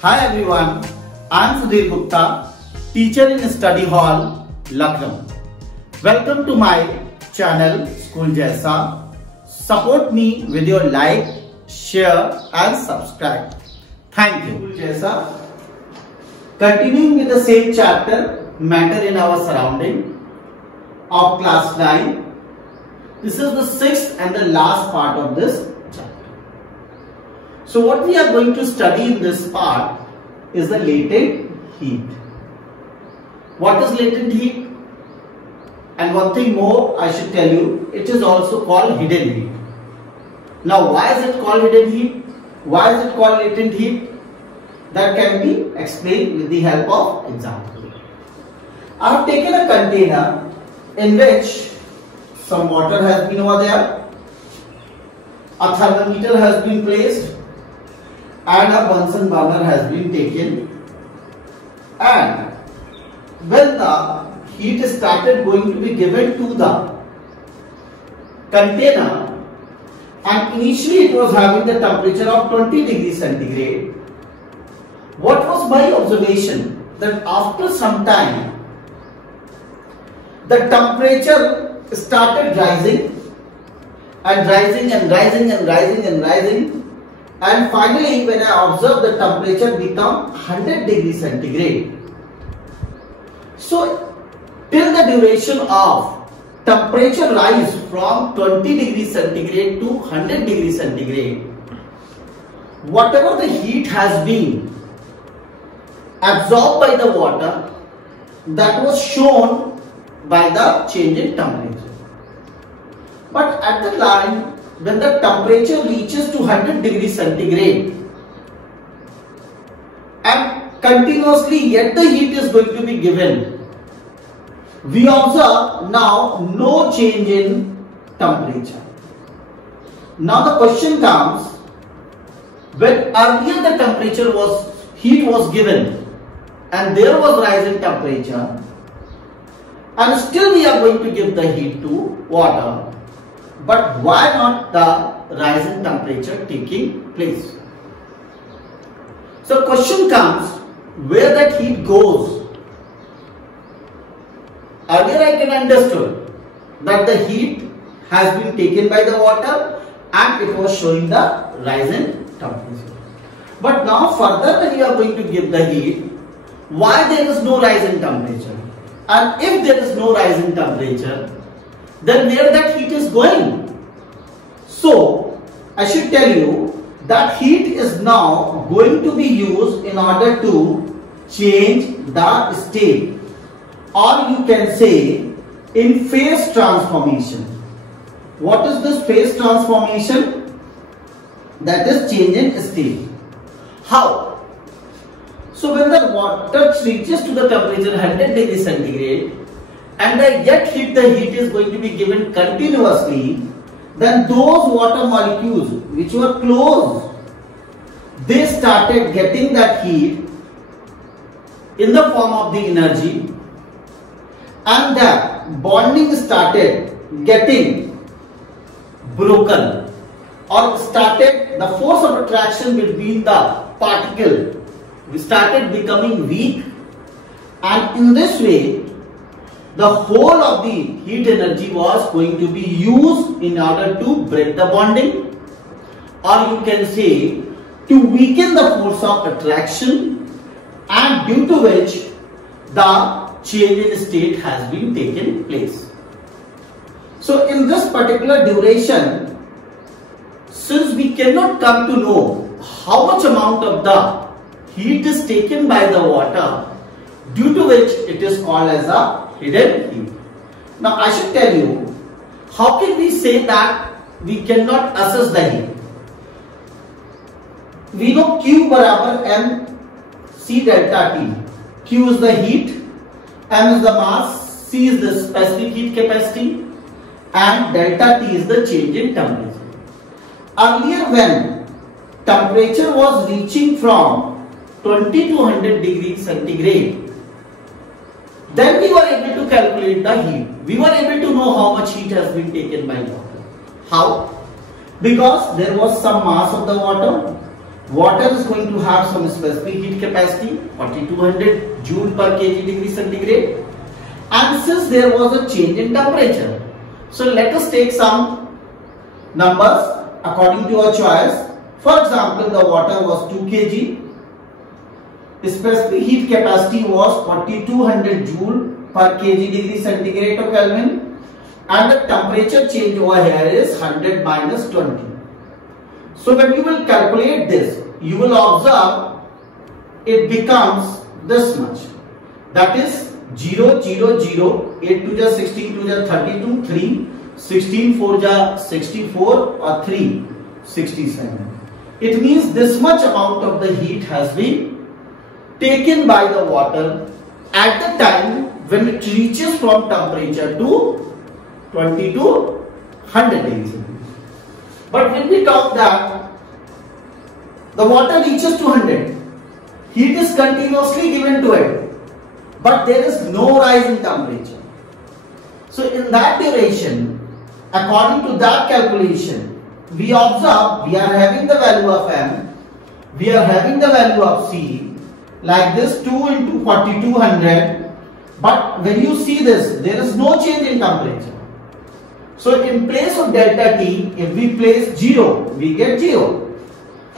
Hi everyone, I am Sudhir Gupta, teacher in Study Hall, Lucknow. Welcome to my channel School Jaisa. Support me with your like, share and subscribe. Thank you. School Jaisa. Continuing with the same chapter, Matter in Our Surrounding of class 9. This is the sixth and the last part of this chapter. So what we are going to study in this part is the latent heat. What is latent heat? And one thing more I should tell you, it is also called hidden heat. Now why is it called hidden heat? Why is it called latent heat? That can be explained with the help of example. I have taken a container in which some water has been over there, a thermometer has been placed, and a Bunsen burner has been taken, and when the heat started going to be given to the container, and initially it was having the temperature of 20 degrees centigrade, what was my observation? That after some time the temperature started rising and rising and rising and rising and rising. And finally, when I observed, the temperature become 100 degrees centigrade. So, till the duration of temperature rise from 20 degrees centigrade to 100 degrees centigrade, whatever the heat has been absorbed by the water, that was shown by the change in temperature. But at the line, when the temperature reaches to 100 degrees centigrade and continuously yet the heat is going to be given, we observe now no change in temperature. Now the question comes, when earlier the temperature was, heat was given and there was rise in temperature, and still we are going to give the heat to water, but why not the rise in temperature taking place? So question comes, where that heat goes? Earlier I can understood that the heat has been taken by the water and it was showing the rise in temperature. But now further when you are going to give the heat, why there is no rise in temperature? And if there is no rise in temperature, then where that heat is going? So, I should tell you that heat is now going to be used in order to change the state, or you can say in phase transformation. What is this phase transformation? That is change in state. How? So when the water reaches to the temperature 100 degrees centigrade and the heat is going to be given continuously, then those water molecules which were close, they started getting that heat in the form of the energy, and the bonding started getting broken, or started the force of attraction between the particle started becoming weak, and in this way the whole of the heat energy was going to be used in order to break the bonding, or you can say to weaken the force of attraction, and due to which the change in state has been taken place. So in this particular duration, since we cannot come to know how much amount of the heat is taken by the water, due to which it is called as a hidden heat. Now I should tell you, how can we say that we cannot assess the heat? We know Q barabar mc delta T. Q is the heat, M is the mass, C is the specific heat capacity, and delta T is the change in temperature. Earlier when temperature was reaching from 20 to 100 degrees centigrade, then we were able to calculate the heat. We were able to know how much heat has been taken by water. How? Because there was some mass of the water Water is going to have some specific heat capacity, 4200 joule per kg degree centigrade. And since there was a change in temperature, so let us take some numbers according to our choice. For example, the water was 2 kg. Specific heat capacity was 4200 joule per kg degree centigrade or Kelvin, and the temperature change over here is 100 minus 20. So when you will calculate this, you will observe it becomes this much, that is 0 0 0, 8 2 ja 16 2 ja 32, 3 16 4 ja 64 or 3 67. It means this much amount of the heat has been taken by the water at the time when it reaches from temperature to 20 to 100 degrees. But when we talk that the water reaches to 100, heat is continuously given to it, but there is no rise in temperature. So in that duration, according to that calculation, we observe we are having the value of M, we are having the value of C, like this 2 into 4200, but when you see this, there is no change in temperature. So in place of delta T, if we place 0, we get 0.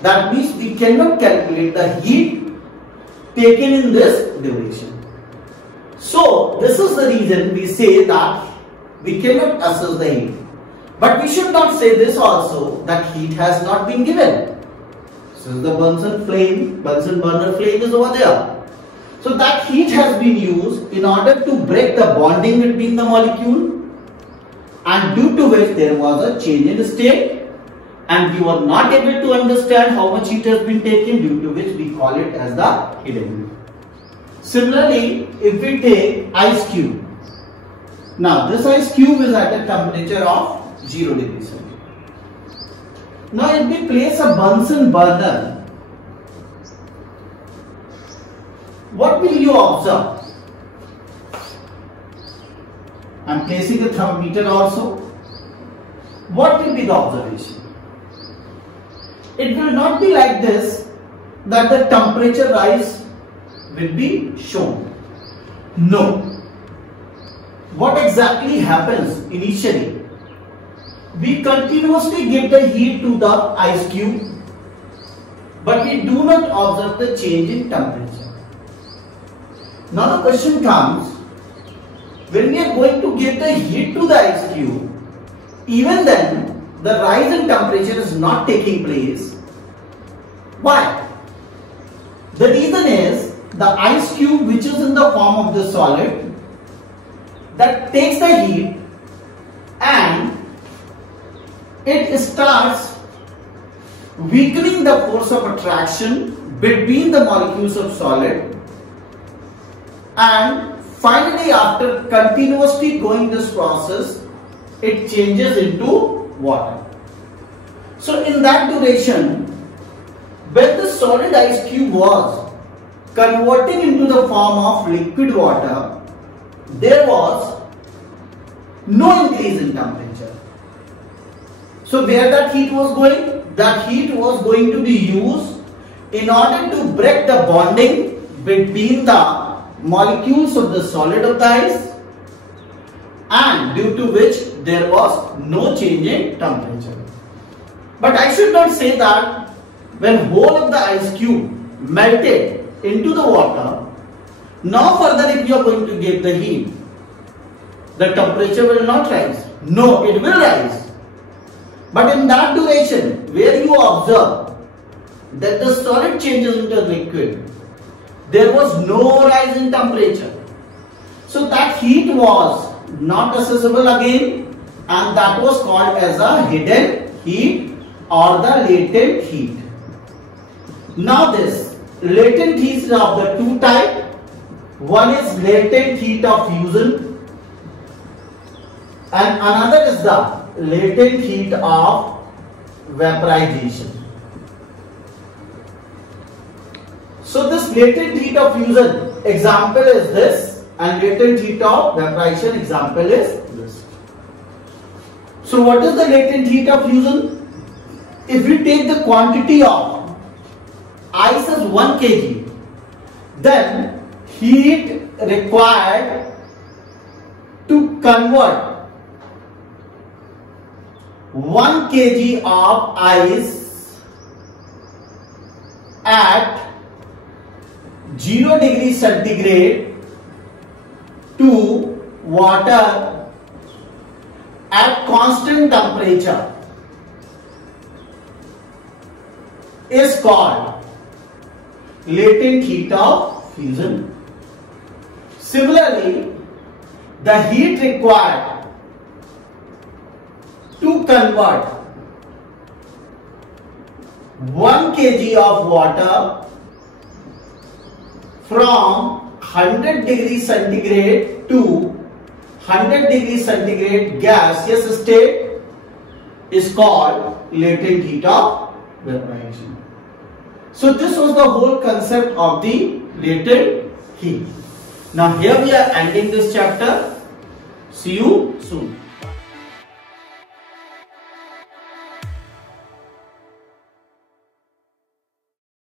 That means we cannot calculate the heat taken in this duration. So this is the reason we say that we cannot assess the heat. But we should not say this also, that heat has not been given. Since the Bunsen burner flame is over there. So that heat has been used in order to break the bonding between the molecule, and due to which there was a change in state, and we were not able to understand how much heat has been taken, due to which we call it as the hidden heat. Similarly, if we take ice cube. Now this ice cube is at a temperature of 0 degrees Celsius. Now if we place a Bunsen burner, what will you observe? I am placing the thermometer also. What will be the observation? It will not be like this, that the temperature rise will be shown. No. What exactly happens initially? We continuously give the heat to the ice cube, but we do not observe the change in temperature. Now the question comes, when we are going to give the heat to the ice cube, even then the rise in temperature is not taking place. Why? The reason is the ice cube, which is in the form of the solid, that takes the heat and it starts weakening the force of attraction between the molecules of solid, and finally after continuously going this process, it changes into water. So in that duration, when the solid ice cube was converting into the form of liquid water, there was no increase in temperature. So where that heat was going? That heat was going to be used in order to break the bonding between the molecules of the solid of the ice, and due to which there was no change in temperature. But I should not say that when whole of the ice cube melted into the water, now further if you are going to give the heat, the temperature will not rise. No, it will rise. But in that duration, where you observe that the solid changes into liquid, there was no rise in temperature. So that heat was not accessible again, and that was called as a hidden heat or the latent heat. Now this latent heat is of the two types. One is latent heat of fusion and another is the latent heat of vaporization. So this latent heat of fusion example is this, and latent heat of vaporization example is this. So what is the latent heat of fusion? If we take the quantity of ice is 1 kg, then heat required to convert 1 kg of ice at 0 degree centigrade to water at constant temperature is called latent heat of fusion. Similarly, the heat required to convert 1 kg of water from 100 degree centigrade to 100 degree centigrade gaseous state is called latent heat of vaporization. So this was the whole concept of the latent heat. Now here we are ending this chapter. See you soon.